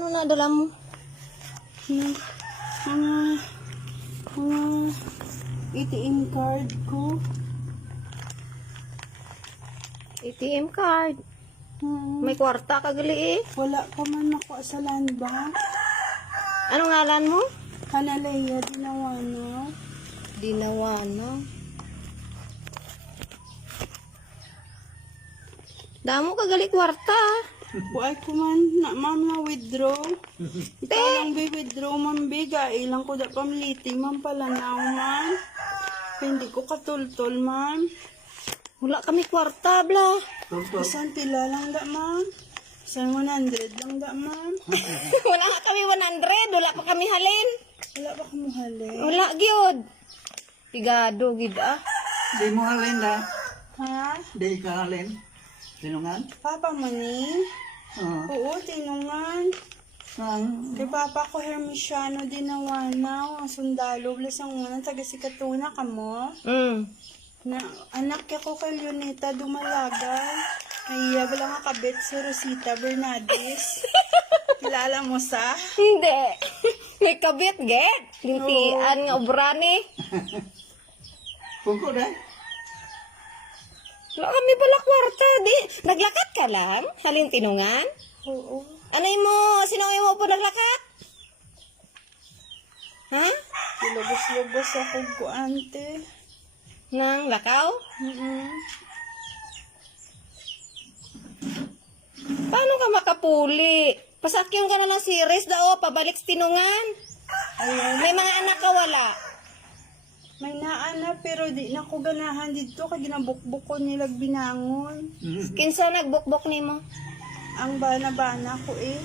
Ano na dala mo? Mga ATM card ko. ATM card. May kwarta kagali eh. Wala pa man ako sa land bank. Ano ngalan mo? Kanaleya, Dinawano. Dinawano. Damo kagali kwarta. Buay ko man, na ma'am na withdraw. Ikaw lang withdraw ma'am biga. Ilang ko da pamliti ma'am pala na ma'am. Hindi ko katultol ma'am. Wala kami kwarta, bla. Isang tila lang da ma'am. Isang 100 lang da ma'am. Wala nga kami 100. Wala pa kami halin. Wala ba kumuhali? Wala, gyud. Pigado, gid ah. Di mo halin na. Ha? Di ka halin. Tinungan? Papa Mani? Oo, tinungan. Kay Papa ko Hermesiano Dinawana, ang sundalo, blasang unang taga si Katuna ka mo. Na, anak ko kay Leoneta Dumalaga. Ay, wala nga kabit si Rosita Bernades. Kilala mo sa? Hindi. May kabit, get. Lintian nga obrani. Pungko na. Wala kami pala kwarta. Di, naglakat ka lang? Halin tinungan? Oo. Anay mo, sinaway mo po naglakat? Ha? Lubos-lubos ako ko, ante. Nang lakaw? Paano ka makapuli? Pasakyan ka na ng series daw, pabalik sa tinungan. May mga anak ka wala. May naana pero di na ko ganahan dito kay ginabukbuk ko nilag binangon. Kinsa nagbukbok nimo? Ang bana-bana ko eh.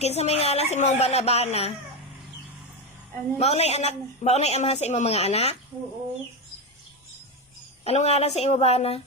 Kinsa may ngalan sa imong bana-bana? Ano? Maunay anak, maunay amahan sa imong mga anak? Oo. Ano ngalan sa imong bana?